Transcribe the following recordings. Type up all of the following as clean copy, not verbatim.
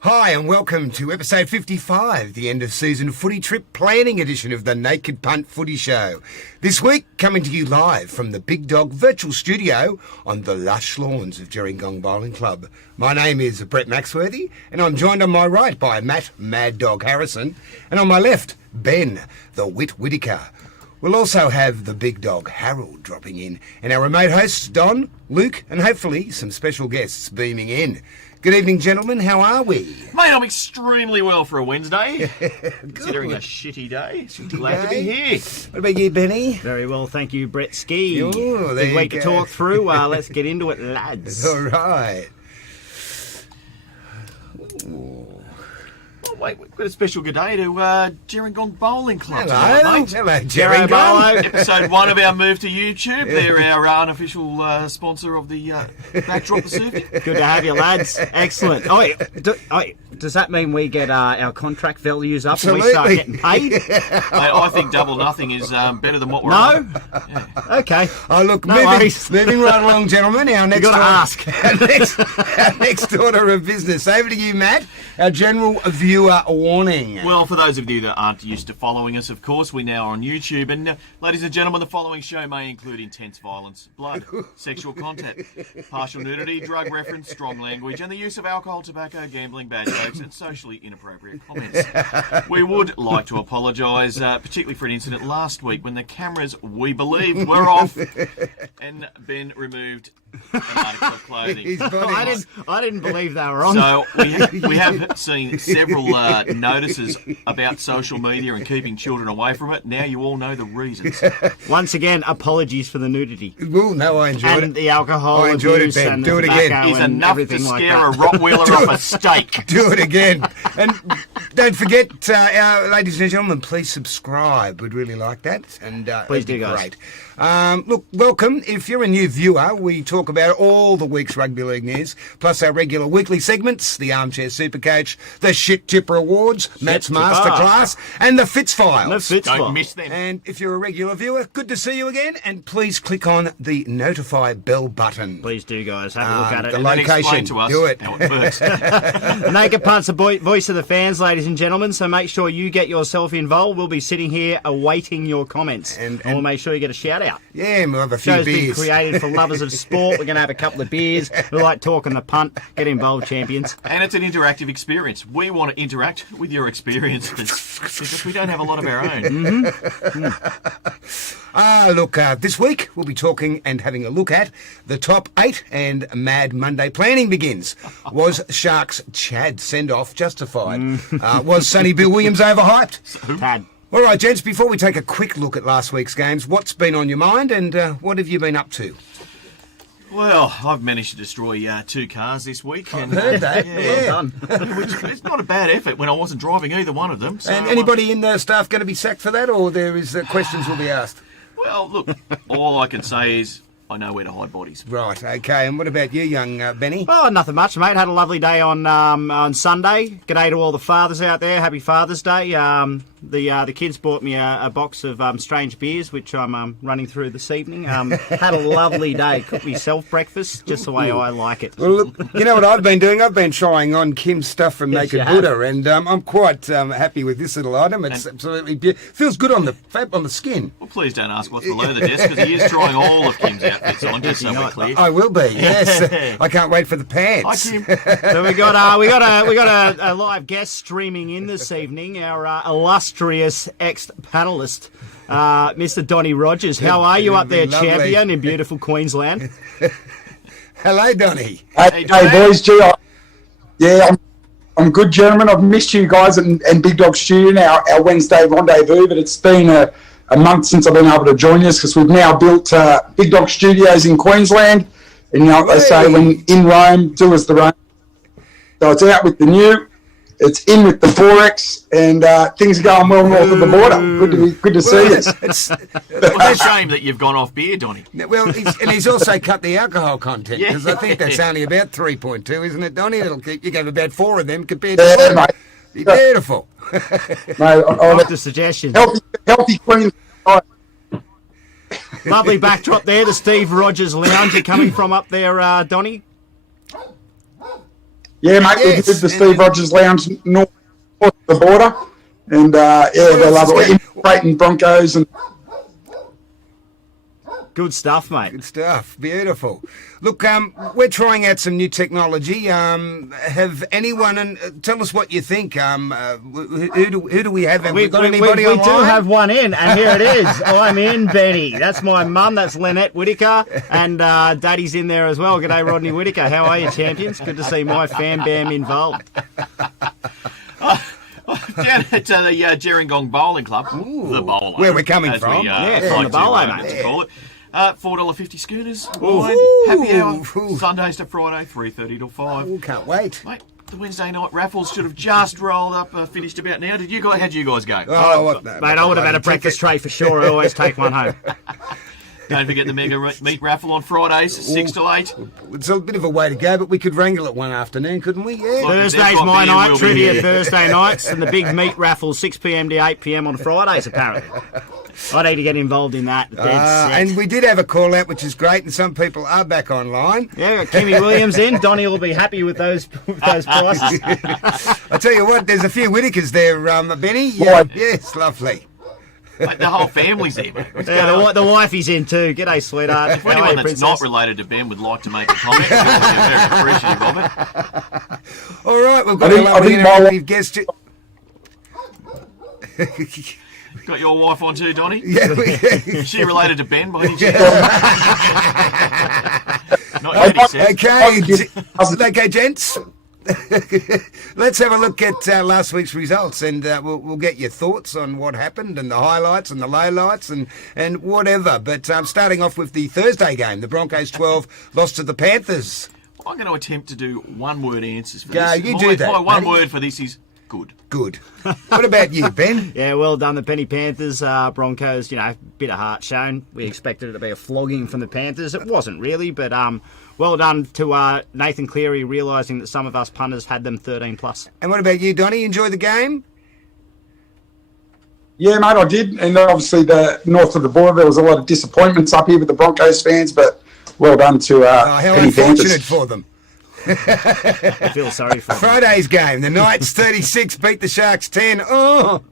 Hi and welcome to episode 55, the end of season footy trip planning edition of the Naked Punt Footy Show. This week, coming to you live from the Big Dog virtual studio on the lush lawns of Gerringong Bowling Club. My name is Brett Maxworthy and I'm joined on my right by Matt Mad Dog Harrison and on my left, Ben, the Whittaker. We'll also have the big dog Harold dropping in and our remote hosts Don, Luke and hopefully some special guests beaming in. Good evening, gentlemen. How are we? Mate, I'm extremely well for a Wednesday. Considering a shitty day. Glad to be here. What about you, Benny? Very well, thank you, Brett Ski. Oh, Big week to talk through. Let's get into it, lads. All right. Oh, wait, we've got a special good day to Gerringong Bowling Club Hello. tonight, mate. Hello, Gerringong. Episode 1 of our move to YouTube. They're our unofficial sponsor of the Backdrop Pacific. Good to have you, lads. Excellent. Does that mean we get our contract values up and we start getting paid? Mate, I think double nothing is better than what we're on. Yeah. Okay. Oh, look, No moving right along, gentlemen. Our next Our next order of business. Over to you, Matt. Our general viewer warning. Well, for those of you that aren't used to following us, of course, we now are on YouTube. And, ladies and gentlemen, the following show may include intense violence, blood, sexual content, partial nudity, drug reference, strong language, and the use of alcohol, tobacco, gambling, bad jokes, and socially inappropriate comments. We would like to apologise, particularly for an incident last week when the cameras, we believe, were off and Ben removed an article of clothing. I didn't believe they were on. So we have seen several notices about social media and keeping children away from it. Now you all know the reasons. Once again, apologies for the nudity. Well, no, I enjoyed And it. the alcohol I enjoyed it, abuse Ben. and Do the it again. tobacco Is and enough to everything like scare a that. Rottweiler off a steak. Do it again. And don't forget, our ladies and gentlemen, please subscribe. We'd really like that. And Please it'd be do, guys. great. Look, welcome. If you're a new viewer, we talk about all the week's rugby league news, plus our regular weekly segments, the Armchair Supercoach, the Shittipper Awards, Matt's Masterclass, and the Fitz Files. No Fitz Don't Files. miss them. And if you're a regular viewer, good to see you again. And please click on the notify bell button. Please do, guys. Have a look at it. the And then explain location. to us Do it. how it works. Naked Punt's the voice of the fans, ladies and gentlemen, so make sure you get yourself involved. We'll be sitting here awaiting your comments. And we'll make sure you get a shout-out. Yeah, we'll have a few Show's been beers. created for lovers of sport. We're going to have a couple of beers. We like talking the punt. Get involved, champions. And it's an interactive experience. We want to interact with your experiences because we don't have a lot of our own. Look, this week we'll be talking and having a look at the top 8 and Mad Monday planning begins. Was Sharks' Chad send-off justified? Was Sonny Bill Williams overhyped? Tad. All right, gents, before we take a quick look at last week's games, what's been on your mind and what have you been up to? Well, I've managed to destroy 2 cars this week. And, Heard that, Well done. which it's not a bad effort when I wasn't driving either one of them. So, And anybody in the staff going to be sacked for that, or there is questions will be asked? well, look, all I can say is I know where to hide bodies. Right, okay. And what about you, young Benny? Oh, nothing much, mate. Had a lovely day on Sunday. G'day to all the fathers out there. Happy Father's Day. The kids bought me a box of strange beers, which I'm running through this evening. Had a lovely day. Cooked myself breakfast, just the way I like it. Well, look, you know what I've been doing? I've been trying on Kim's stuff from Yes, Naked you have. Buddha, and I'm quite happy with this little item. It's absolutely beautiful. Feels good on the skin. Well, please don't ask what's below the desk because he is trying all of Kim's outfits on, just so we're clear. I will be. Yes, I can't wait for the pants. Hi, Kim. So we got a live guest streaming in this evening. Our illustrious ex-panelist, Mr. Donnie Rogers. How are you up there, Lovely. champion, in beautiful Queensland? Hello, Donnie. Hey, Hey boys, I'm good, gentlemen. I've missed you guys and Big Dog Studio, our Wednesday rendezvous, but it's been a month since I've been able to join you because we've now built Big Dog Studios in Queensland. And you know what they say, when in Rome, do as the Rome. So it's out with the new, it's in with the Forex, and things are going well north of the border. Good to see you. It's, Well, it's a shame that you've gone off beer, Donnie. well, he's also cut the alcohol content Yeah. because I think that's only about 3.2, isn't it, Donnie? That'll keep you gave about 4 of them compared to Yeah, 2. mate. Beautiful. Mate, I'm Just a suggestion. healthy Queensland. Lovely backdrop there, the Steve Rogers Lounge. You're coming from up there, Donnie? Yeah, mate, we did the Steve Rogers Lounge north of the border. And, they love it. We're integrating Broncos and... Good stuff, mate. Good stuff. Beautiful. Look, we're trying out some new technology. Have anyone, and tell us what you think. Who do we have? Have we got anybody we online? do have one in, and here it is. I'm in, Benny. That's my mum. That's Lynette Whittaker. And Daddy's in there as well. G'day, Rodney Whittaker. How are you, champions? Good to see my fam bam involved. Down at the Gerringong Bowling Club. Ooh, the Bowler. where we're coming from. We, from the bowler, mate. To call it. $4.50 schooners. Wine, Ooh. happy hour. Ooh. Sundays to Friday, 3:30 till 5. Ooh, can't wait. Mate, the Wednesday night raffles should have just rolled up, finished about now. How'd you guys go? Oh, what? No, Mate, I would have had a breakfast tray for sure. I always take one home. Don't forget the mega meat raffle on Fridays, 6 till 8. It's a bit of a way to go, but we could wrangle it one afternoon, couldn't we? Yeah. Look, Thursday's my night, trivia Thursday nights, and the big meat raffle 6 p.m. to 8 p.m. on Fridays, apparently. I need to get involved in that. And we did have a call out, which is great, and some people are back online. Yeah, got Kimmy Williams in. Donnie will be happy with those prices. I tell you what, there's a few Whittakers there, Benny. Yeah. Yes, lovely. Mate, the whole family's there, mate. Yeah, the wifey's in too. G'day, sweetheart. If anyone that's not related to Ben would like to make a comment, we're very appreciative of it. All right, we've got a lovely interactive guest. Got your wife on too, Donnie? Yeah. Is she related to Ben by any chance? Not yet, he says. Okay, gents. Let's have a look at last week's results, and we'll get your thoughts on what happened and the highlights and the lowlights and whatever. But starting off with the Thursday game, the Broncos 12 lost to the Panthers. I'm going to attempt to do one-word answers for Go, this. you do that, My one Matty. word for this is good. Good. What about you, Ben? Yeah, well done, the Penny Panthers. Broncos, bit of heart shown. We expected it to be a flogging from the Panthers. It wasn't really, but well done to Nathan Cleary realising that some of us punters had them 13 plus. And what about you, Donnie? Enjoy the game? Yeah, mate, I did. And obviously the north of the border, there was a lot of disappointments up here with the Broncos fans, but well done to How Penny unfortunate Panthers. for them. I feel sorry for them. Friday's game, the Knights 36 beat the Sharks 10. Oh,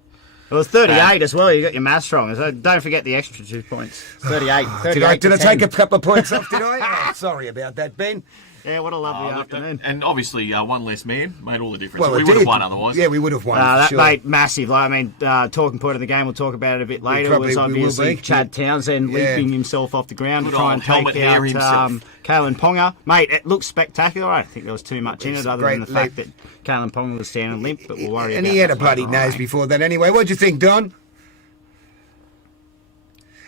It was 38 as well. You got your maths wrong. So don't forget the extra 2 points. 38. 38 did I to take 10. a couple of points off, did I? Oh, sorry about that, Ben. Yeah, what a lovely afternoon. And obviously, one less man made all the difference. Well, we it would have did. won otherwise. Yeah, we would have won. That sure. made massive. Talking point of the game, we'll talk about it a bit later, probably was will obviously be. Chad Townsend Yeah. leaping himself off the ground to Good try old and take helmet hair out himself. Kalen Ponga. Mate, it looked spectacular. I don't think there was too much in it other than the great fact that Kalen Ponga was standing limp, but we'll worry And about he had a that bloody later on, nose mate. before that anyway. What'd you think, Don?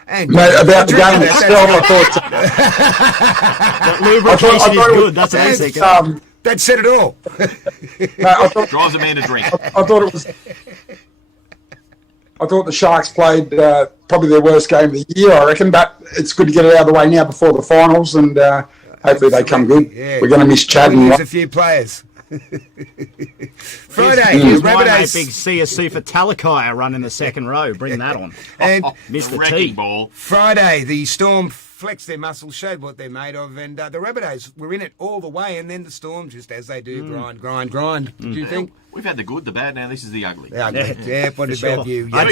And Mate, about the game That's- itself, I thought... That lubrication is good. That's what I that's- think. That said it all. I thought Drives a man to drink. I thought the Sharks played probably their worst game of the year, I reckon, but it's good to get it out of the way now before the finals, and hopefully they come good. Yeah. We're going to miss Chad. There's a few players. Friday, Here's my mate, Rabbitohs big Siasufa Talakai run in the second row. Bring that on. and Missed the Wrecking tee. ball. Friday, the Storm flexed their muscles, showed what they're made of, and the Rabbitohs were in it all the way, and then the Storm, just as they do, grind. Do you think? We've had the good, the bad, now this is the ugly. Yeah, what about Sure. you? I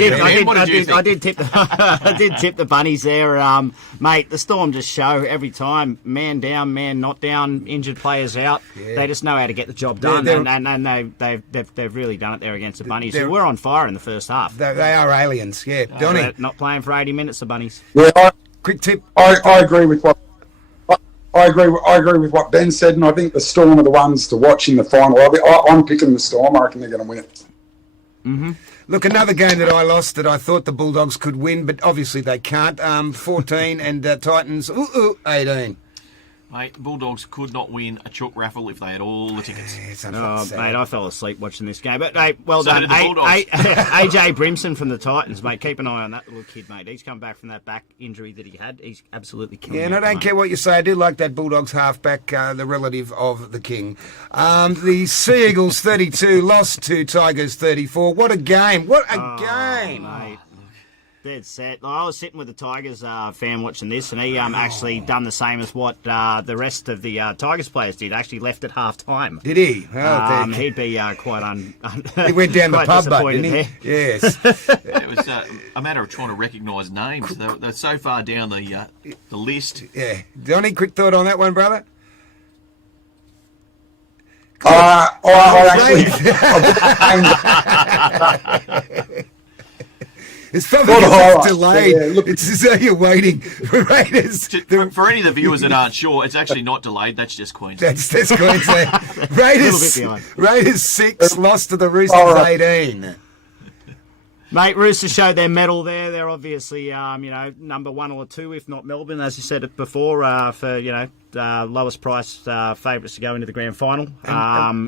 did tip the bunnies there, mate. The Storm just show every time, man down, man not down, injured players out. Yeah. They just know how to get the job done, and they've really done it there against the bunnies. Who were on fire in the first half. They are aliens, yeah. Donnie, They're not playing for 80 minutes. The bunnies. Yeah, quick tip. I agree with what I agree with what Ben said, and I think the Storm are the ones to watch in the final. I'm picking the Storm. I reckon they're going to win it. Mm-hmm. Look, another game that I lost that I thought the Bulldogs could win, but obviously they can't. 14 and Titans, 18. Mate, Bulldogs could not win a chook raffle if they had all the tickets. It's Oh, unfortunate. mate, I fell asleep watching this game. But, hey, well So done. did the Bulldogs. AJ Brimson from the Titans, mate. Keep an eye on that little kid, mate. He's come back from that back injury that he had. He's absolutely killing Yeah, it and I at the don't moment. care what you say. I do like that Bulldogs halfback, the relative of the King. The Sea Eagles 32 lost to Tigers 34. What a game! What a game! Mate. Dead set. I was sitting with the Tigers fan watching this, and he actually done the same as what the rest of the Tigers players did. Actually left at half time. Did he? Oh, he'd be quite he went down the quite pub, but disappointed didn't he? there. Yes. It was a matter of trying to recognise names. They're so far down the list. Yeah. Johnny, quick thought on that one, brother? It's probably it's delayed. Yeah, look, it's as though you're waiting for Raiders. For any of the viewers that aren't sure, it's actually not delayed. That's just Queensland. That's Queensland. Raiders 6, lost to the Roosters 18. Mate, Roosters showed their mettle there. They're obviously, number 1 or 2, if not Melbourne, as you said it before, for, lowest price favourites to go into the grand final.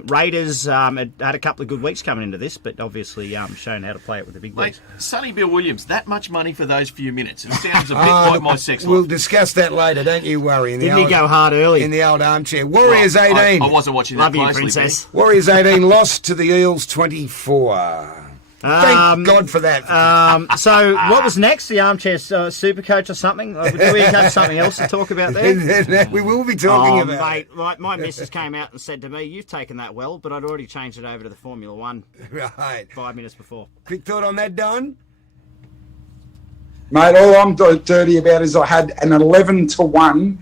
Raiders had a couple of good weeks coming into this, but obviously shown how to play it with the big boys. Mate, Sonny Bill Williams, that much money for those few minutes. It sounds a bit like my sex life. We'll discuss that later, don't you worry. Didn't he go hard early? In the old armchair. Warriors 18. I wasn't watching that Love you, closely. Princess. Warriors 18 lost to the Eels 24. Thank God for that. So what was next? The Armchair Supercoach or something? Do we have something else to talk about there? We will be talking about mate, my missus came out and said to me, "You've taken that well," but I'd already changed it over to the Formula 1 Right. 5 minutes before. Quick thought on that, Don? Mate, all I'm dirty about is I had an 11-1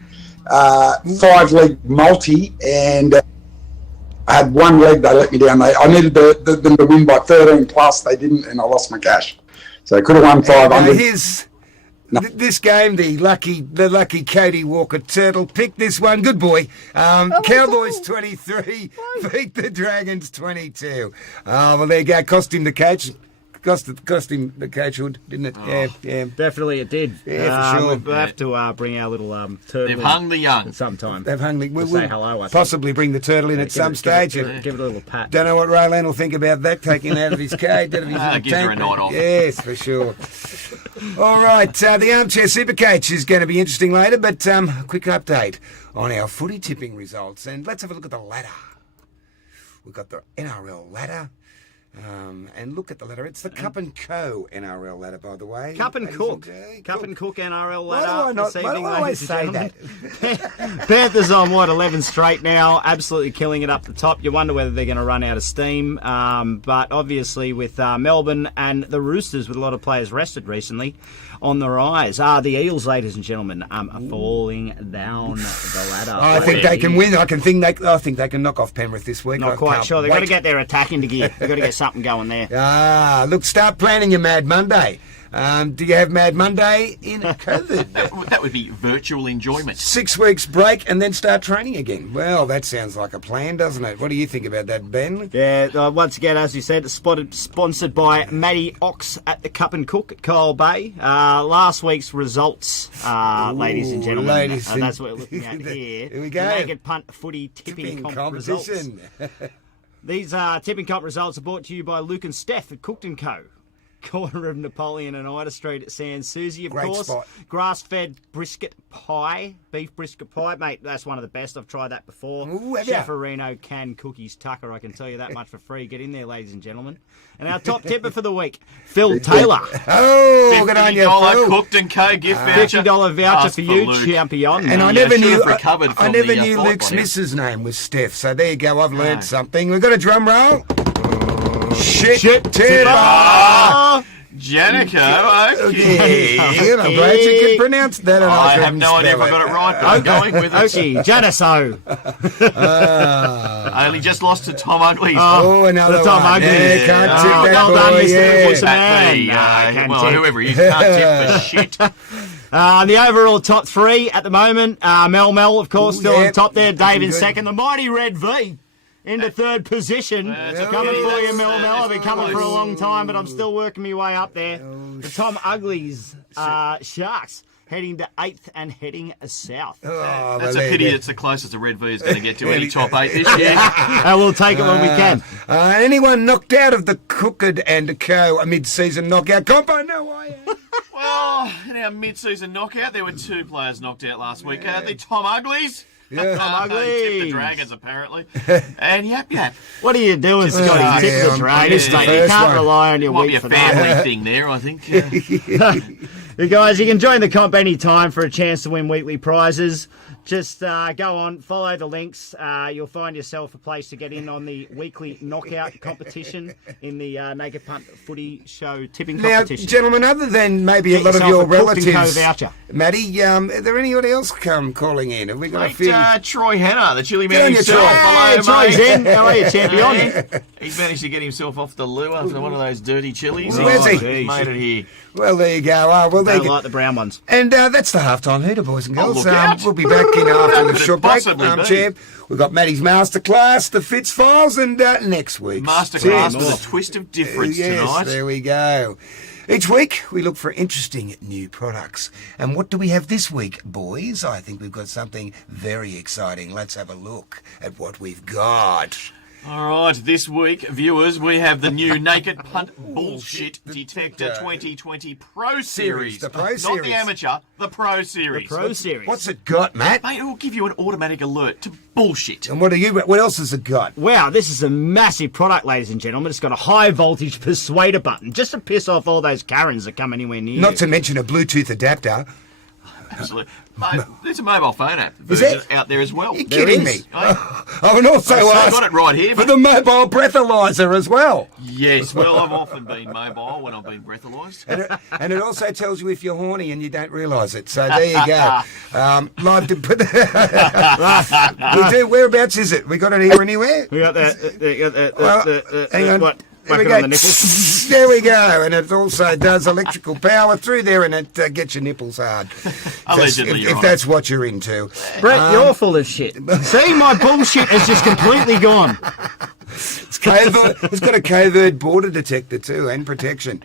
5-leg multi, and I had one leg they let me down. I needed them to win by 13 plus. They didn't, and I lost my cash. So I could have won 500. This game, the lucky Cody Walker Turtle picked this one. Good boy. Cowboys 23 beat the Dragons 22. Well, there you go. Cost him the coach. Cost him the coach hood, didn't it? Yeah. Definitely it did. Yeah, for sure. We'll have to bring our little turtle They've in hung the young. at some time. They've hung the... We'll say hello, I think. Possibly bring the turtle in at some stage. Give it a little pat. Don't know what Raylan will think about that, taking it out of his cage, out of his little Gives her a tank. night off. Yes, for sure. All right, the Armchair Supercoach is going to be interesting later, but a quick update on our footy tipping results. And let's have a look at the ladder. We've got the NRL ladder. And look at the ladder. It's the Cup and Co NRL ladder, by the way. Cup and Cook. Cup and Cook NRL ladder. Why do I always say that? Panthers on 11 straight now, absolutely killing it up the top. You wonder whether they're going to run out of steam. But obviously with Melbourne and the Roosters, with a lot of players rested recently, on the rise. The Eels, ladies and gentlemen, are falling down the ladder. I think they can win. I think they can knock off Penrith this week. Not quite sure. They've got to get their attack into gear. They've got to get something going there. Look, start planning your Mad Monday. Do you have Mad Monday in COVID? That would be virtual enjoyment. 6 weeks break and then start training again. Well, that sounds like a plan, doesn't it? What do you think about that, Ben? Yeah, once again, as you said, sponsored by Matty Ox at the Cup and Cook at Kyle Bay. Last week's results, ladies and gentlemen. That's what we're looking at here. Here we go. The Naked Punt Footy tipping competition. These tipping comp results are brought to you by Luke and Steph at Cooked & Co. Corner of Napoleon and Ida Street at Sans Souci, of Great course. spot. Grass-fed brisket pie, beef brisket pie. Mate, that's one of the best. I've tried that before. Ooh, have ya? Chef canned cookies Tucker, I can tell you that much for free. Get in there, ladies and gentlemen. And our top tipper for the week, Phil Taylor. Oh, good on you, Phil. Cooked & Co. gift voucher. $50 voucher for you, champion. And I Yeah, never should have recovered from the knew flight Luke's by now. missus' name was Steph. So there you go. I've learned something. We've got a drum roll. Shit-tipper. Janico, okay. Yeah, I'm glad you can pronounce that. And I have couldn't no idea if I spell got it right, but I'm going with it. Okay, Janiso. I only just lost to Tom Uglies. Oh, another The Tom one. Uglies. Yeah, can't tip that well boy. done, Mr. Yeah. Wilson. Well, whoever he is, can't tip for shit. The overall top three at the moment, Mel, of course, still on top there. Dave in Good. second. The mighty Red V into third position. Coming for you, Mel. I've been coming for a long time, but I'm still working my way up there. The Tom Uglies Sharks heading to 8th and heading south. Oh, That's a well, pity there it's the closest a Red V is going to get to any top 8 this year. And we'll take it when we can. Anyone knocked out of the Cooked and Co. a mid-season knockout comp? I know I am. Oh, in our mid-season knockout, there were 2 players knocked out last week. The Tom Uglies. Yeah. Tom Tipped Uglies. the Dragons, apparently. And Yap Yap. What are you doing, Scotty? yeah, Tip the I'm Dragons, the mate. You first can't one. rely on your Might be week a for family that. thing there, I think. You guys, you can join the comp any time for a chance to win weekly prizes. Just go on, follow the links. You'll find yourself a place to get in on the weekly knockout competition in the Naked Punt Footy Show tipping Now, competition. gentlemen, other than maybe Get a lot of yourself your a Cooked and Co relatives, voucher. Matty, are there anybody else calling in? Have we got a Mate, few? Troy Hanna, the chili Good man on you, himself. Troy. Hey, Hello, Troy's mate. in. How are you, champion? He's managed to get himself off the loo after one of those dirty chilies. Where's he? He's Geez. made it here. Well, there you go. Well, there Don't you go. like the brown ones. And that's the halftime heater, boys and girls. look out. We'll be back in after How the could it short break. possibly be? Armchair. We've got Matty's Masterclass, the Fitz Files, and next week. Masterclass with a twist of difference Yes, tonight. there we go. Each week, we look for interesting new products. And what do we have this week, boys? I think we've got something very exciting. Let's have a look at what we've got. All right, this week, viewers, we have the new Naked Punt Bullshit Detector 2020 Pro Series. the Pro Not Series. the amateur, the Pro Series. Pro Series. What's it got, Matt? Mate, it will give you an automatic alert to bullshit. And what else has it got? Wow, this is a massive product, ladies and gentlemen. It's got a high voltage persuader button just to piss off all those Karens that come anywhere near Not you. to mention a Bluetooth adapter. Absolutely. Mate, there's a mobile phone app Is version there? out there as well. You're There kidding is. me. Mate, I would also I've ask got it right here, for mate. the mobile breathalyzer as well. Yes, well, I've often been mobile when I've been breathalyzed. And it also tells you if you're horny and you don't realise it. So there you go. Live to put. We do. Whereabouts is it? We got it here anywhere? We got Hang on. what? There we Whack it go. on the nipples. There we go. And it also does electrical power through there, and it gets your nipples hard. Allegedly, Your if Honour. that's what you're into. Brett, you're full of shit. See, my bullshit has just completely gone. It's got a covert border detector too, and protection.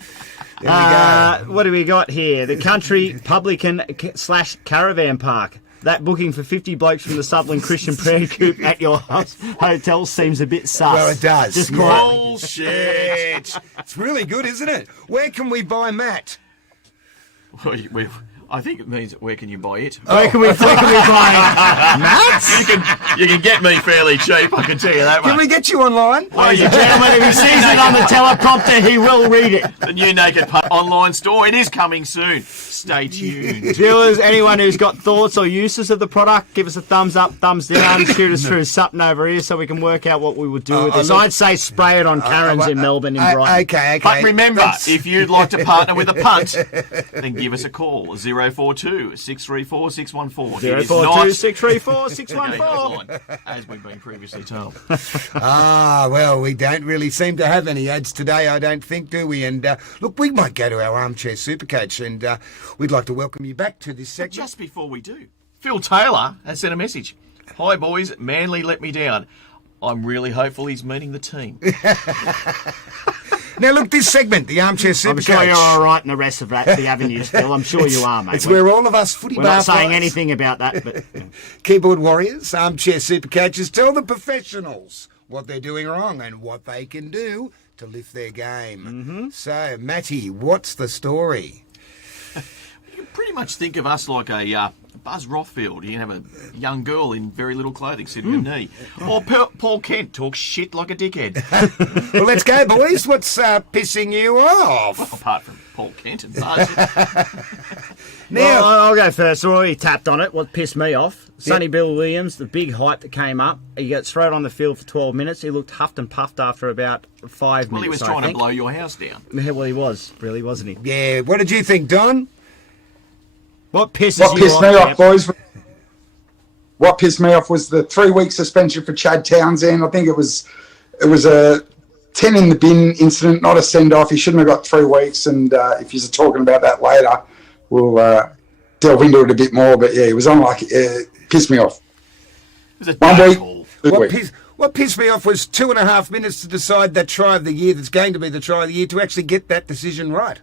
There we go. What do we got here? The Country Publican / Caravan Park. That booking for 50 blokes from the Sutherland Christian Prayer Group at your hotel seems a bit sus. Well, it does. Just Yeah. quietly. Bullshit. It's really good, isn't it? Where can we buy Matt? I think it means where can you buy it? Where can we find Matt? You can get me fairly cheap, I can tell you that Can much. we get you online? Ladies and gentlemen, if he sees it on the teleprompter, he will read it. The new Naked Punt online store, it is coming soon. Stay tuned. Viewers, anyone who's got thoughts or uses of the product, give us a thumbs up, thumbs down, shoot us through something over here so we can work out what we would do with this. look- I'd say spray it on Karens in Melbourne and Brighton. Okay. But remember, That's- if you'd like to partner with a punt, then give us a call. 042 634 614. It is 042 not 634 the 614. line, as we've been previously told. well, we don't really seem to have any ads today, I don't think, do we? And look, we might go to our Armchair Supercoach, and we'd like to welcome you back to this segment. Just before we do, Phil Taylor has sent a message. Hi, boys. Manly let me down. I'm really hopeful he's meeting the team. Now, look, this segment, the Armchair Supercoach. I'm sure you're all right in the rest of the avenue still. I'm sure you are, mate. It's where all of us footy We're not bar saying players, anything about that, but keyboard warriors, Armchair Supercoaches tell the professionals what they're doing wrong and what they can do to lift their game. Mm-hmm. So, Matty, what's the story? You can pretty much think of us like a Buzz Rothfield. You can have a young girl in very little clothing sitting at her knee. Or Paul Kent talks shit like a dickhead. Well, let's go, boys. What's pissing you off? Apart from Paul Kent and Buzz. Now, well, I'll go first. I already tapped on it. What pissed me off? Sonny Bill Williams, the big hype that came up. He got thrown on the field for 12 minutes. He looked huffed and puffed after about 5 minutes. Well, he was I trying to think. blow your house down. Yeah, well, he was, really, wasn't he? yeah, what did you think, Don? What pisses What you pissed off, me off, Jeff? boys? What pissed me off was the 3-week suspension for Chad Townsend. I think it was a 10 in the bin incident, not a send off. He shouldn't have got 3 weeks. And if you're talking about that later, we'll delve into it a bit more. But yeah, it was unlucky. It pissed me off. It was a 1 dumb week, call. good week. What pissed me off was 2.5 minutes to decide that try of the year that's going to be the try of the year to actually get that decision right.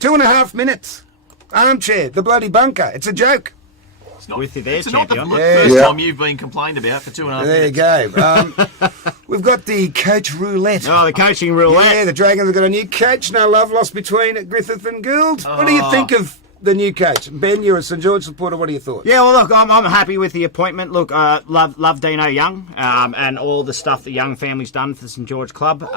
2.5 minutes. Armchair, the bloody bunker. It's a joke. It's not, With you there, it's not the champion. first Yeah. time you've been complained about for 2.5 There you minutes. go. we've got the coach roulette. Oh, the coaching roulette. Yeah, the Dragons have got a new coach. No love lost between Griffith and Gould. What do you think of the new coach? Ben, you're a St George supporter. What are your thoughts? Yeah, well, look, I'm happy with the appointment. Look, love Dino Young and all the stuff the Young family's done for the St George club.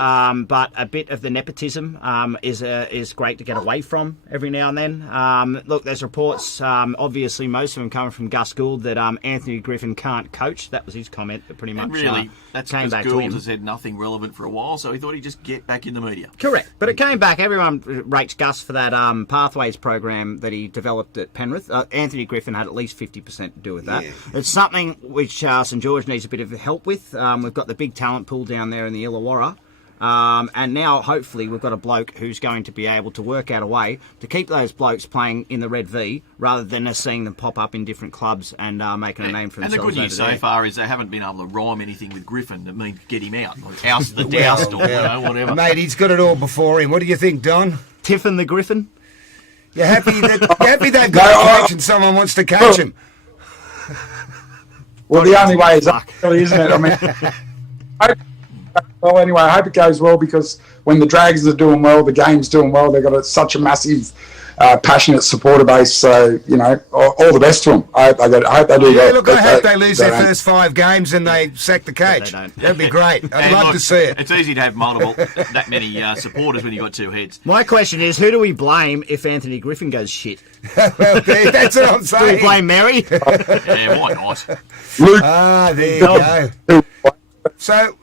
But a bit of the nepotism is great to get away from every now and then. Look, there's reports, obviously most of them coming from Gus Gould, that Anthony Griffin can't coach. That was his comment that pretty much Really, that's came because back to Gould him. has had nothing relevant for a while, so he thought he'd just get back in the media. Correct, but it came back. Everyone rates Gus for that Pathways program that he developed at Penrith. Anthony Griffin had at least 50% to do with that. Yeah. It's something which St George needs a bit of help with. We've got the big talent pool down there in the Illawarra. And now, hopefully, we've got a bloke who's going to be able to work out a way to keep those blokes playing in the Red V rather than us seeing them pop up in different clubs and making a name for And themselves. the good news over so there. far is they haven't been able to rhyme anything with Griffin that means get him out. Like oust the doused or whatever. Mate, he's got it all before him. What do you think, Don? Tiffin the Griffin? You're happy they've got a coach and someone wants to coach him? Well, the only way is up, really, isn't it? I mean, well, anyway, I hope it goes well, because when the Dragons are doing well, the game's doing well. They've got such a massive, passionate supporter base. So, you know, all the best to them. I hope they do well. Yeah, look, I hope they lose their first 5 games and they sack the coach. they don't. That'd be great. I'd And love look, to see it. It's easy to have that many supporters when you've got 2 heads. My question is, who do we blame if Anthony Griffin goes shit? Well, that's what I'm Do we saying. blame Mary? Yeah, why not? Luke, There you go. So,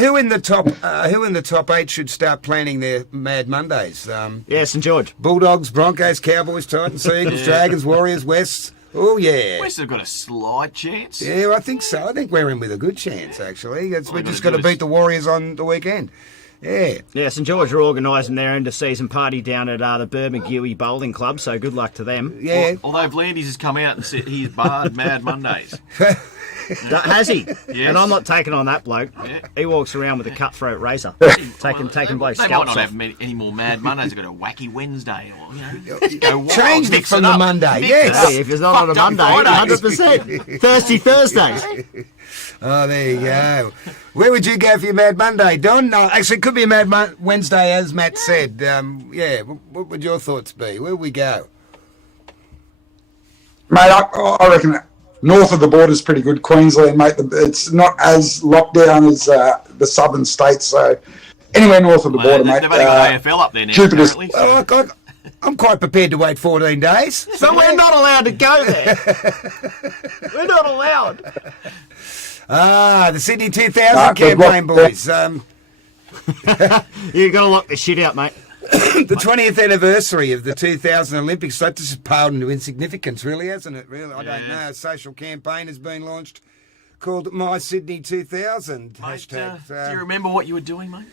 who in the top 8 should start planning their Mad Mondays? Yeah, St George. Bulldogs, Broncos, Cowboys, Titans, Eagles, Dragons, Warriors, Wests. Oh yeah. West have got a slight chance. Yeah, I think so. I think we're in with a good chance, actually. We're they've just got going to to do beat the Warriors on the weekend. Yeah. Yeah, St George are organising their end of season party down at the Bermagui Bowling Club, so good luck to them. Yeah. Although Blandys has come out and said he's barred Mad Mondays. Has he? Yes. And I'm not taking on that bloke. Yeah. He walks around with a cutthroat razor, taking blokes' They might scalps not off. have any more Mad Mondays. They've got a wacky Wednesday or, go wild, Changed it mix from the up, Monday, mix yes. it up. Hey, if it's not on a Fucked Monday, up Fridays. 100%. Thirsty Thursdays. Oh, there you go. Where would you go for your Mad Monday, Don? No, actually, it could be a Mad Wednesday, as Matt said. Yeah, what would your thoughts be? Where would we go? mate, I reckon north of the border is pretty good. Queensland, mate, it's not as locked down as the southern states. So anywhere north of the border, mate. They've only got AFL up there now, Jupiter's- apparently. Well, I'm quite prepared to wait 14 days. So we're not allowed to go there. We're not allowed. The Sydney 2000 Nah, they've campaign, locked- boys. You've got to lock the shit out, mate. The 20th anniversary of the 2000 Olympics, that just has paled into insignificance, really, hasn't it? Really, I don't know. A social campaign has been launched called My Sydney 2000. Mate, Hashtag, do you remember what you were doing, mate?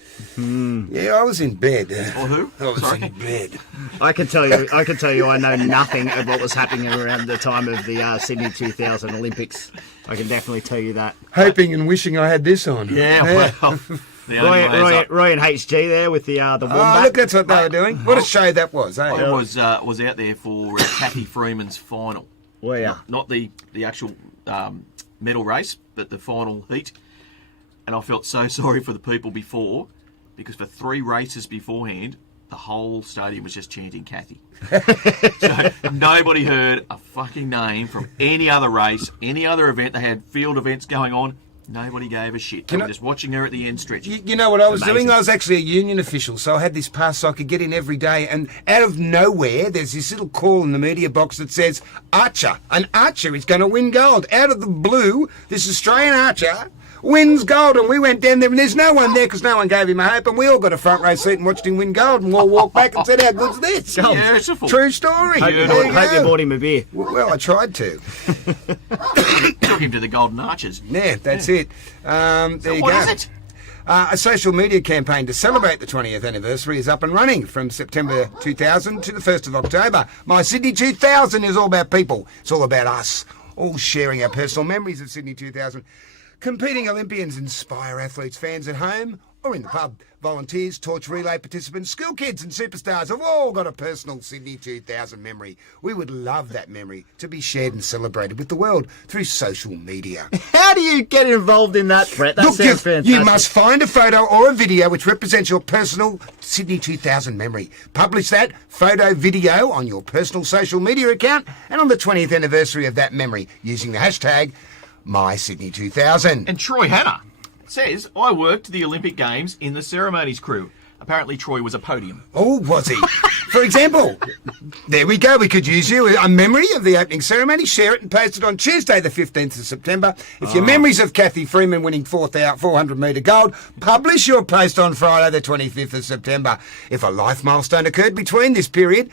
yeah, I was in bed. Or who? I was Sorry. in bed. I can tell you I know nothing of what was happening around the time of the Sydney 2000 Olympics. I can definitely tell you that. Hoping and wishing I had this on. Yeah, well, the only way is up. Roy and HG there with the Oh, wombat. look, that's what they were doing. What a show that was, eh? I was out there for Kathy Freeman's final. Where? Not the actual medal race, but the final heat. And I felt so sorry for the people before, because for 3 races beforehand, the whole stadium was just chanting Kathy. So nobody heard a fucking name from any other race, any other event. They had field events going on. Nobody gave a shit. They were just watching her at the end stretch. You know what I was Amazing. doing? I was actually a union official, so I had this pass so I could get in every day. And out of nowhere, there's this little call in the media box that says, Archer, an archer is going to win gold. Out of the blue, this Australian archer wins gold. And we went down there, and there's no one there because no one gave him a hope. And we all got a front row seat and watched him win gold. And we all walked back and said, how good's this? Beautiful. True story. Hope you There you hope you go. bought him a beer. Well, I tried to. Took him to the Golden Arches. Yeah, that's it. There you What go. is it? A social media campaign to celebrate the 20th anniversary is up and running from September 2000 to the 1st of October. My Sydney 2000 is all about people. It's all about us, all sharing our personal memories of Sydney 2000. Competing Olympians inspire athletes, fans at home or in the pub. Volunteers, torch relay participants, school kids and superstars have all got a personal Sydney 2000 memory. We would love that memory to be shared and celebrated with the world through social media. How do you get involved in that, Brett? That Look, sounds fantastic. you must find a photo or a video which represents your personal Sydney 2000 memory. Publish that photo, video on your personal social media account and on the 20th anniversary of that memory using the hashtag MySydney2000. And Troy Hanna says, I worked the Olympic Games in the ceremonies crew. Apparently Troy was a podium. Oh, was he? For example, there we go. We could use you. A memory of the opening ceremony. Share it and post it on Tuesday, the 15th of September. If your memories of Kathy Freeman winning 400-metre gold, publish your post on Friday, the 25th of September. If a life milestone occurred between this period,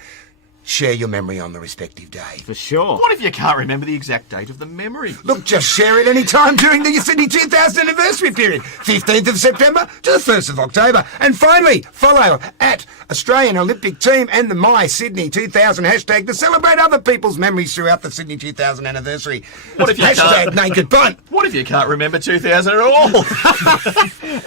share your memory on the respective day. For sure. What if you can't remember the exact date of the memory? Look, just share it any time during the Sydney 2000 anniversary period, 15th of September to the 1st of October. And finally, follow at Australian Olympic Team and the My Sydney 2000 hashtag to celebrate other people's memories throughout the Sydney 2000 anniversary. What if you hashtag can't? Naked Punt. What if you can't remember 2000 at all?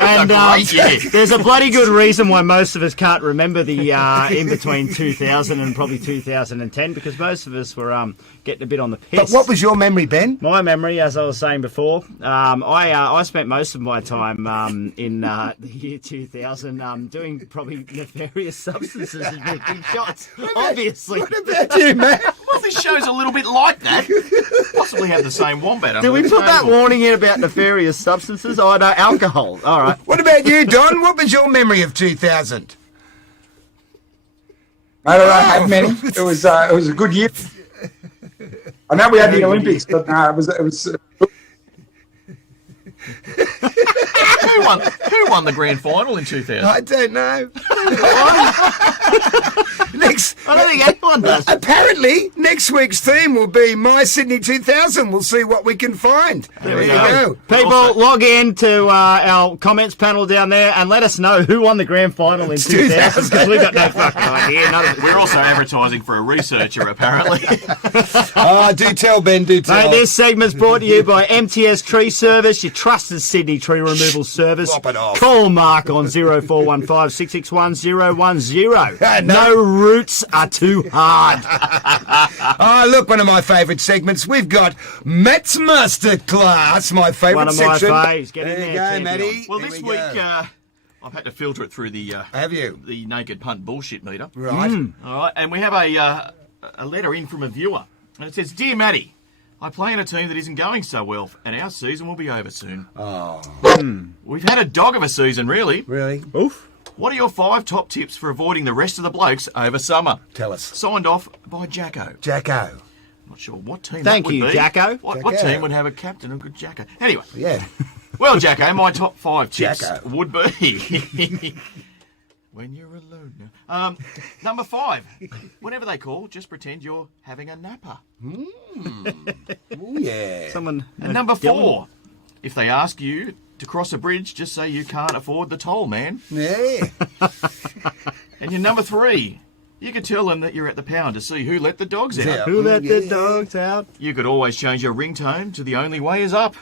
And great year. there's a bloody good reason why most of us can't remember the in between 2000 and probably 2010, because most of us were getting a bit on the piss. But what was your memory, Ben? My memory, as I was saying before, I spent most of my time in the year 2000 doing probably nefarious substances and making shots, obviously. What about you, man? Well, this show's a little bit like that. Possibly have the same wombat under Did we the put that table. warning in about nefarious substances? Oh, no, alcohol. All right. What about you, Don? What was your memory of 2000? I don't have many. It was a good year. I know we had the Olympics, but it was. Who won the grand final in 2000? I don't know. Next, I don't think anyone does. apparently, next week's theme will be My Sydney 2000. We'll see what we can find. There you go. People, log in to our comments panel down there and let us know who won the grand final in 2000, because we've got no fucking idea. None of it. We're also advertising for a researcher, apparently. Oh, do tell, Ben, do tell. Mate, this segment's brought to you by MTS Tree Service, your trusted Sydney tree removal service. Lop it off. Call Mark on 0415 661 010. No roots are too hard. Oh, look, one of my favourite segments. We've got Matt's Masterclass, my favourite One of my section. faves. Get in There you there, go, champion. Matty. Well, There this we week go. I've had to filter it through the Have you? the Naked Punt bullshit meter. Right. All right, and we have a letter in from a viewer, and it says, "Dear Matty, I play in a team that isn't going so well, and our season will be over soon. Oh. We've had a dog of a season, really. Really? Oof. What are your 5 top tips for avoiding the rest of the blokes over summer?" Tell us. Signed off by Jacko. Jacko. Not sure what team Thank that would you, be. Jacko. What Jacko. team would have a captain and a good Jacko? Anyway, Yeah. well, Jacko, my top 5 tips Jacko. would be... when you're alone now. Number 5, whenever they call, just pretend you're having a napper. Oh, yeah. Someone. And number 4, if they ask you to cross a bridge, just say you can't afford the toll, man. Yeah. And your number 3, you could tell them that you're at the pound to see who let the dogs out. Yeah. Who let the Yeah. dogs out? You could always change your ringtone to "The Only Way Is Up."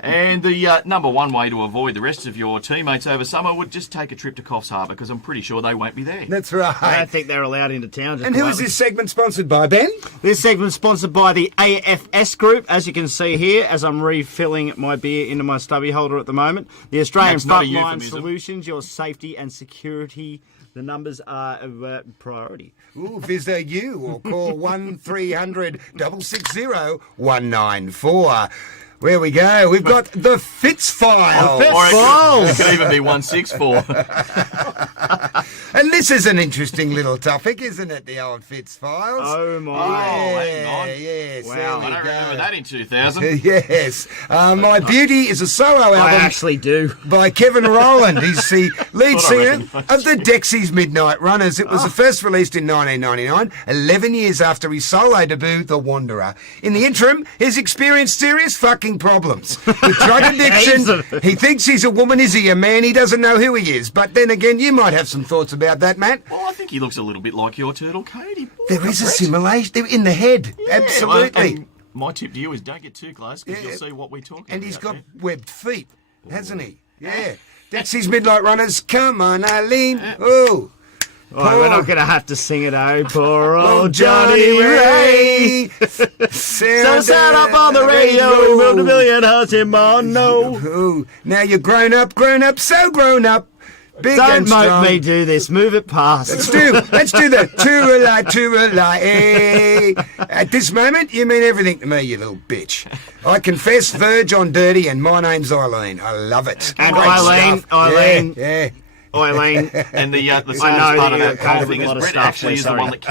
And the number 1 way to avoid the rest of your teammates over summer would just take a trip to Coffs Harbour, because I'm pretty sure they won't be there. That's I right. don't think they're allowed into town. Just And who is this segment sponsored by, Ben? This segment's sponsored by the AFS Group, as you can see here, as I'm refilling my beer into my stubby holder at the moment. The Australian That's not a Frontline euphemism. Solutions, your safety and security. The numbers are a priority. Ooh, visit you or call 1300 660 194. Where we go, we've got the Fitz Files. Or Files. it could even be 164. And this is an interesting little topic, isn't it? The old Fitz Files. Oh, my. Oh, hang on. Yes. Wow, there I we don't go. remember that in 2000. Yes. My Beauty is a solo I album actually do. by Kevin Rowland. He's the lead Thought I singer recognised of the Dexys Midnight Runners. It was first released in 1999, 11 years after his solo debut, The Wanderer. In the interim, he's experienced serious fucking problems with drug addiction. He thinks he's a woman. Is he a man? He doesn't know who he is. But then again, you might have some thoughts about that, Matt. Well, I think he looks a little bit like your turtle, Katie. There is a simulation in the head. Absolutely. And My tip to you is don't get too close because Yeah. you'll see what we're talking about. And he's got there. webbed feet, hasn't he? Yeah. That's his Midnight Runners. Come on, Eileen. Oh. Oh, we're not going to have to sing it, oh, poor old old Johnny Ray. So sad up on the radio, built a million hearts in mono. Oh, now you're grown up, so grown up. Big Don't and make strong. me do this. Move it past. Let's do the toorala, eh. At this moment, you mean everything to me, you little bitch. I confess, verge on dirty, and my name's Eileen. I love it. And Great Eileen, stuff. Eileen. Yeah. Eileen. And the saddest know part that of you're that whole covered thing with a is lot of Brett stuff actually is there, the one sorry. that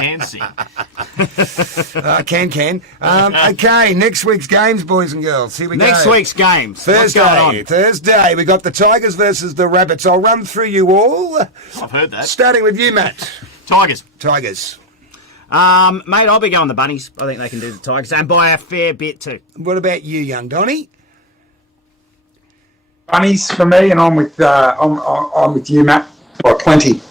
can sing. Can. Okay, next week's games, boys and girls. Here we go. Next week's games. What's going Thursday, we got the Tigers versus the Rabbits. I'll run through you all, I've heard that. starting with you, Matt. Tigers. Tigers. on? Mate, I'll be going the Bunnies. I think they can do the Tigers, and by a fair bit too. What about you, young Donny? Bunnies for me, and I'm with you, Matt. By plenty.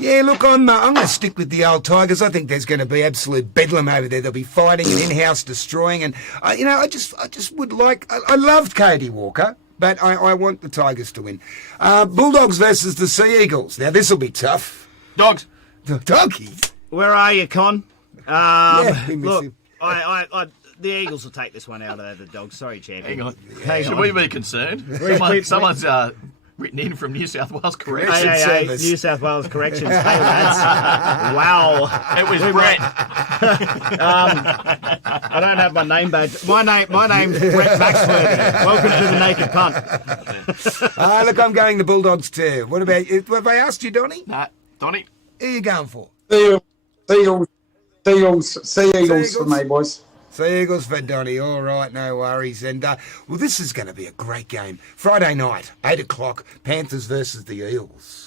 Yeah, look, I'm going to stick with the old Tigers. I think there's going to be absolute bedlam over there. They'll be fighting and in-house destroying, and I just would like. I loved Cody Walker, but I want the Tigers to win. Bulldogs versus the Sea Eagles. Now this will be tough. Dogs. The Doggies. Where are you, Con? We miss Look, him. the Eagles will take this one out of the Dogs. Sorry, champion. Hang on. Should we be concerned? Someone's written in from New South Wales correction. Hey, Service. New South Wales corrections. Hey, lads. Wow. It was Brett. I don't have my name badge. My name's Brett Maxworthy. Welcome to the Naked Punt. Look, I'm going the Bulldogs too. What about you? Have I asked you, Donny? Nah, Donny. Who are you going for? Sea Eagles for me, boys. Sea Eagles for Donny. All right, no worries. And, well, this is going to be a great game. Friday night, 8 o'clock, Panthers versus the Eels.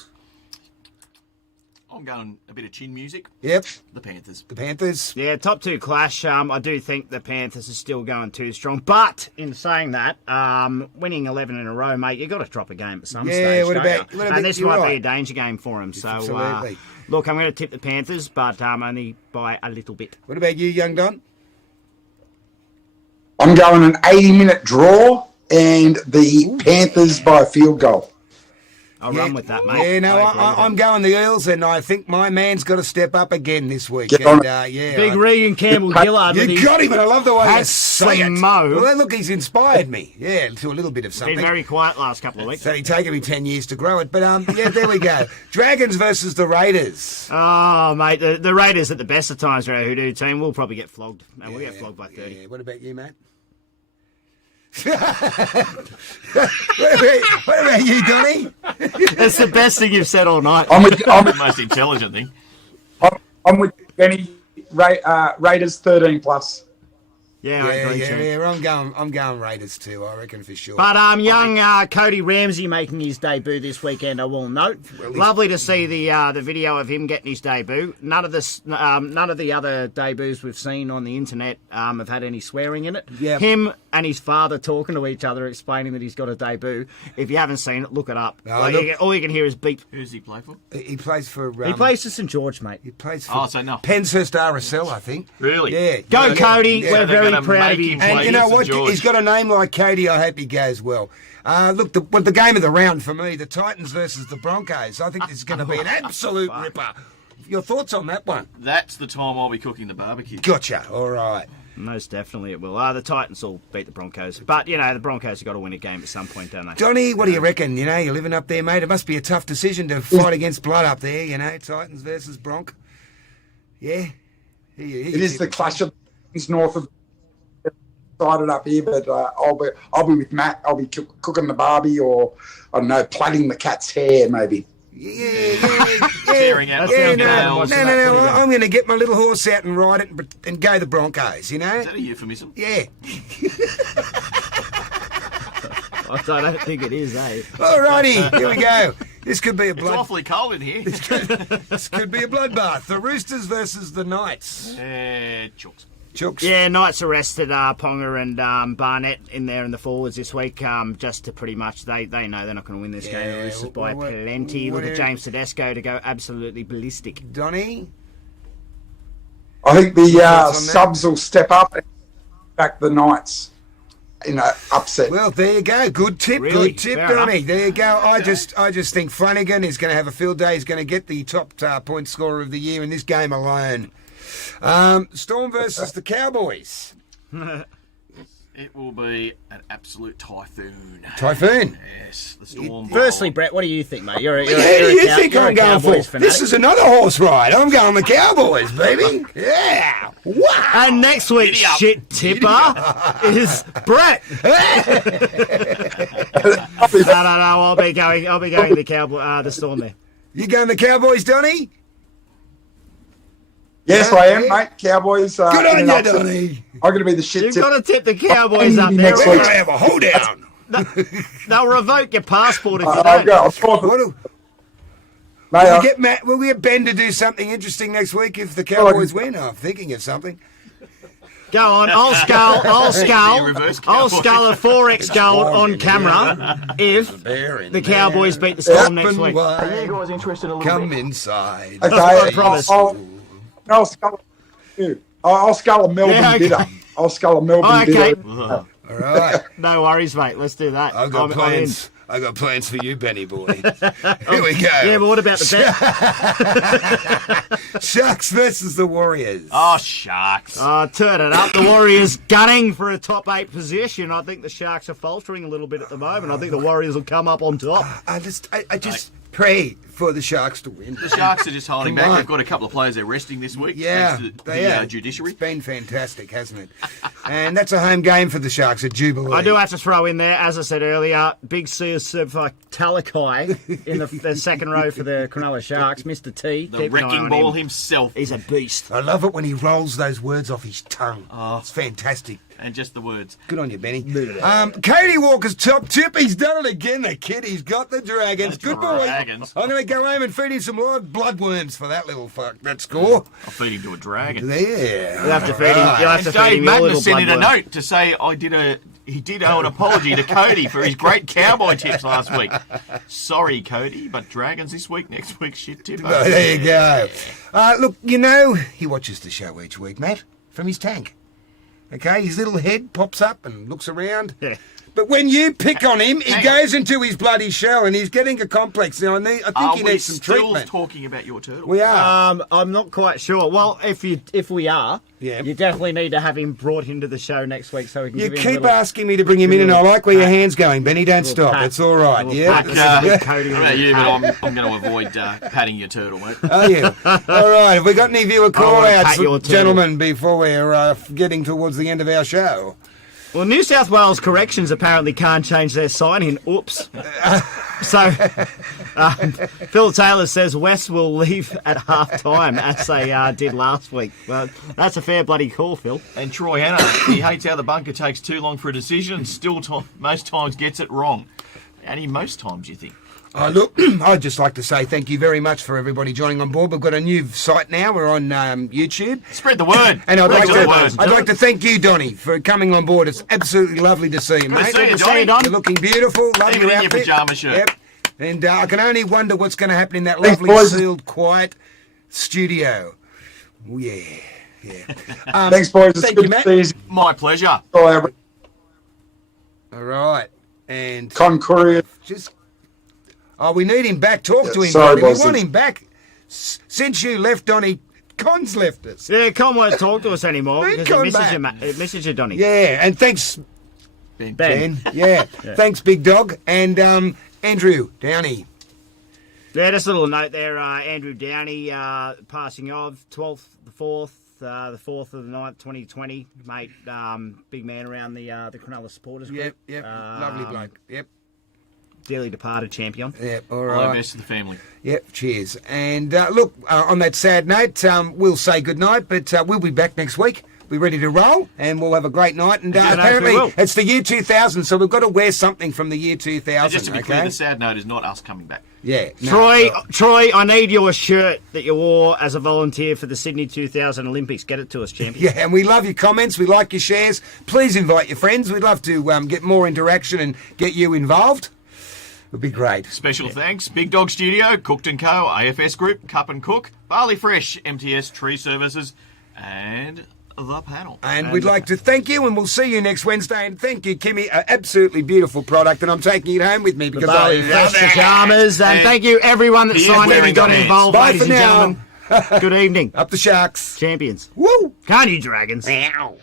I'm going a bit of chin music. Yep, The Panthers. the Panthers. Yeah, top two clash. I do think the Panthers are still going too strong. But in saying that, winning 11 in a row, mate, you got to drop a game at some Yeah, stage. what don't about- you? what about- And this you're might be right. a danger game for him. So, Absolutely. look, I'm going to tip the Panthers, but only by a little bit. What about you, young Don? I'm going an 80-minute draw and the Panthers by a field goal. I'll run with that, mate. Yeah, no, I agree with I'm that. going the Eels, and I think my man's got to step up again this week. Get And, on it. yeah, Big Regan Campbell-Gillard with you his got him, and I love the way you say it. Mo. Well, look, he's inspired me. Yeah, to a little bit of something. been very quiet last couple of weeks. It's only taken me 10 years to grow it. But, yeah, there we go. Dragons versus the Raiders. Oh, mate, the Raiders at the best of times are our hoodoo team. We'll probably get flogged. And we'll get flogged by 30. Yeah, what about you, Matt? what about you, Donny? That's the best thing you've said all night. I'm with The most intelligent thing. Benny. Raiders 13 plus. Yeah, I agree too. I'm going Raiders too, I reckon, for sure. But young Cody Ramsey making his debut this weekend, I will note. Lovely to see the video of him getting his debut. None of the other debuts we've seen on the internet have had any swearing in it. Yeah. Him and his father talking to each other, explaining that he's got a debut. If you haven't seen it, look it up. No, look- all you can hear is beep. Who's he play for? He plays for... He plays for St George, mate. He plays for Oh, so no. Penshurst RSL, I think. Really? Yeah. Go, Yeah. Cody. Yeah. We're They're very gonna proud of make you. him And play you know for what? George. He's got a name like Cody. I hope he goes well. Look, the game of the round for me, the Titans versus the Broncos. I think this is going to be an absolute ripper. Your thoughts on that one? That's the time I'll be cooking the barbecue. Gotcha. All right. Most definitely it will. The Titans will beat the Broncos. But, the Broncos have got to win a game at some point, don't they? Johnny, what do you reckon? You're living up there, mate. It must be a tough decision to fight against blood up there, Titans versus Bronc. Yeah? It is the clash of things north of sided up here, but I'll be with Matt. I'll be cooking the barbie, or I don't know, plaiting the cat's hair maybe. Yeah. Tearing out the fingernails. No. I'm going to get my little horse out and ride it and go the Broncos, Is that a euphemism? Yeah. I don't think it is, eh? Alrighty, here we go. This could be a It's blood. awfully cold in here. This could be a bloodbath. The Roosters versus the Knights. Chooks. Chooks. Yeah, Knights arrested Ponga and Barnett in there in the forwards this week, just to pretty much, they know they're not going to win this game. Yeah, The Roosters by what- plenty. what Look at are- James Tedesco to go absolutely ballistic. Donny. I think the thoughts on that? subs will step up and back the Knights in an upset. Well, there you go. Good tip, Really? good tip, Fair Donny. enough. There you go. I just think Flanagan is going to have a field day. He's going to get the top point scorer of the year in this game alone. Storm versus the Cowboys. It will be an absolute typhoon. Typhoon. Yes, the Storm. Firstly, Brett, what do you think, mate? You're a Who do you think I'm going for? Cowboys fanatic. This is another horse ride. I'm going the Cowboys, baby. Yeah. Wow. And next week's Giddy up. shit tipper is Brett. No, I'll be going the Cowboy, the Storm there. You going the Cowboys, Donny? Yes, I am, mate. Cowboys. Good on in an you, upset. Donny. I'm going to be the shit You've tip. got to tip the Cowboys up there. Next We're week. going to have a hoedown. They'll revoke your passport if you I'll don't. go. What do, Mate, will we get Ben to do something interesting next week if the Cowboys win? I'm thinking of something. Go on, I'll skull reverse a Cowboy. 4x goal on camera if the Cowboys beat the Storm next week. Guys interested a little Come inside. okay, I promise. I'll skull you. I'll skull a Melbourne Yeah, okay. bidder. I'll skull a Melbourne Okay. bidder. All right. No worries, mate. Let's do that. I've got I'm plans. I got plans for you, Benny boy. Here we go. Yeah, but what about the bet? Sharks versus the Warriors. Oh, Sharks. Turn it up. The Warriors gunning for a top 8 position. I think the Sharks are faltering a little bit at the moment. I think the Warriors will come up on top. I just pray for the Sharks to win. The Sharks are just holding Come back. on. They've got a couple of players they're resting this week. Yeah, thanks to they the are. judiciary. It's been fantastic, hasn't it? And that's a home game for the Sharks at Jubilee. I do have to throw in there, as I said earlier, Big C of Talakai in the second row for the Cronulla Sharks. Mr. T. The keep an eye wrecking on ball him. himself. He's a beast. I love it when he rolls those words off his tongue. Oh, it's fantastic. And just the words. Good on you, Benny. Cody Walker's top tip. He's done it again, the kid. He's got the Dragons. The Good Dragons. boy. I'm going to go home and feed him some live bloodworms for that little fuck. That score. I'll feed him to a dragon. There. You'll have to feed him. You'll have And to feed Dave him your Madden little sent in a bloodworm. note to say he did owe an apology to Cody for his great cowboy tips last week. Sorry, Cody, but Dragons this week, next week, shit tip. Oh, there you go. Look, you know, he watches the show each week, Matt, from his tank. Okay, his little head pops up and looks around. Yeah. But when you pick on him, he Hang goes into his bloody shell and he's getting a complex. Now, I think Are he we needs some still treatment. talking about your turtle? We are. I'm not quite sure. Well, if we are, Yeah. you definitely need to have him brought into the show next week so we can You give him a keep little... asking me to bring him in, and I like where your hand's going, Benny. Don't stop. pat. It's all right. Little Yeah. pat. Cody I don't know about you, but I'm going to avoid patting your turtle, mate. Are you? All right. Have we got any viewer wanna pat your call-outs, turtle. gentlemen, before we're getting towards the end of our show? Well, New South Wales Corrections apparently can't change their sign in. Oops. So, Phil Taylor says West will leave at half-time, as they did last week. Well, that's a fair bloody call, Phil. And Troy Hanna, he hates how the bunker takes too long for a decision and still most times gets it wrong. Only most times, you think? Look, I'd just like to say thank you very much for everybody joining on board. We've got a new site now. We're on YouTube. Spread the word. And I'd Spread the word. like to thank you, Donny, for coming on board. It's absolutely lovely to see you, Good to mate. see you, Good to see you, Donny. Don. You're looking beautiful. Love Even your in your outfit. pyjama shirt. Yep. And I can only wonder what's going to happen in that Thanks, lovely, boys. sealed, quiet studio. Oh, yeah. Thanks, boys. It's Thank good you, to Matt. see you. My pleasure. Bye, All right. And Con Courier. just... Oh, we need him back. Talk to him, sorry, Donny. We boys. want him back. Since you left, Donny, Con's left us. Yeah, Con won't talk to us anymore Bring because Con it misses, back. it misses you, Donny. Yeah, and thanks, Ben. Ben. Yeah. Thanks, Big Dog. And Andrew Downey. Yeah, just a little note there. Andrew Downey passing of 12th, the 4th, the 4th of the 9th, 2020. Mate, big man around the Cronulla supporters group. Yep. Lovely bloke. Yep. Dearly departed champion. Yep. All All the right. best to the family. Yep. Cheers. And look, on that sad note, we'll say good night, but we'll be back next week. We're ready to roll, and we'll have a great night. And Yes, we apparently, will. it's the year 2000, so we've got to wear something from the year 2000. And just to be okay? clear, the sad note is not us coming back. Yeah. no. Troy, I need your shirt that you wore as a volunteer for the Sydney 2000 Olympics. Get it to us, champion. Yeah, and we love your comments. We like your shares. Please invite your friends. We'd love to get more interaction and get you involved. It would be great. Special thanks, Big Dog Studio, Cooked & Co, AFS Group, Cup & Cook, Barley Fresh, MTS Tree Services, and the panel. And we'd like to thank you, and we'll see you next Wednesday. And thank you, Kimmy. An absolutely beautiful product, and I'm taking it home with me because I love Fresh it. pajamas. And thank you, everyone that signed in and got involved, Bye ladies for and now. gentlemen. Good evening. Up the Sharks. Champions. Woo! Can't you, Dragons? Meow.